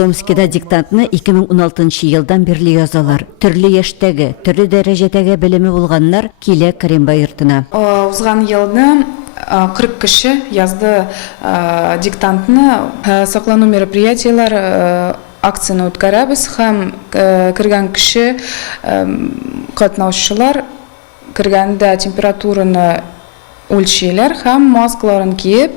Томскида диктантны 2016 елдан бирле язалар. Төрле яшьтәге, төрле дәрәҗәдәге белеме булганнар килә Каримба йортына. Узган елны 40 кеше язды диктантны. Саклану мероприятиялар акцияны үткәрәбез һәм кергән кеше катнаушчылар кергәндә температураны үлчиләр һәм маскаларын киеп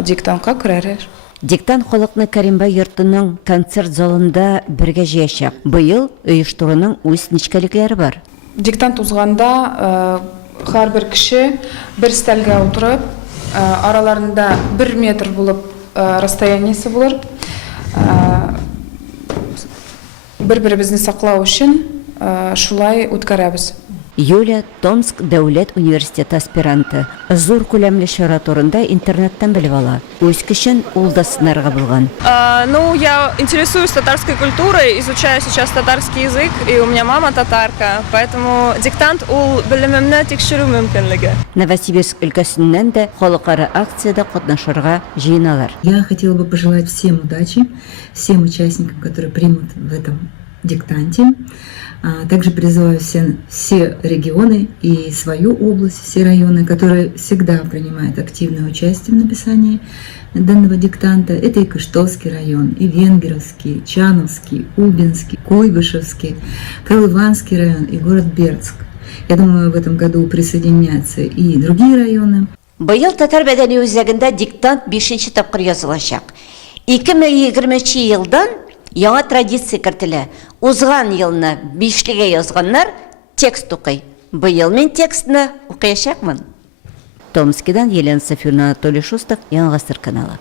диктантка керәләр. Диктант халыкны Каримба йортының концерт залында бергә җыячак. Быел оештыруның үз нечкәлекләре бар. Диктант узганда һәрбер кеше бер стәлгә утырып, араларында 1 метр булып расстояниесе булыр. Бер-беребезне саклау өчен шулай үткәрәбез. Юля Томск дәүләт университеты аспиранты. Зур күләмле чара турында интернеттан белеп ала. Үз көчен ул да сынарга булган. Я интересуюсь татарской культурой, изучаю сейчас татарский язык, и у меня мама татарка, поэтому диктант ул белемемне тикшерү мөмкинлеге. Новосибирск өлкәсеннән дә халыкара акциядә катнашырга җыеналар. Я хотела бы пожелать всем удачи, всем участникам, которые примут в этом диктанте. Также призываю все регионы и свою область, все районы, которые всегда принимают активное участие в написании данного диктанта. Это и Кыштовский район, и Венгеровский, Чановский, Убинский, Куйбышевский, Крылыванский район и город Бердск. Я думаю, в этом году присоединятся и другие районы. Быел татар мәдәни үзәгендә диктант 5-нче тапкыр язылачак. 2020 елдан яңа традиция кертелә. Узган елны 5-легә язганнар текст укый. Быел мин текстны укыячакмын. Томскидан Елена Софьевна Анатолий Шустов, Яңа Гасыр каналы.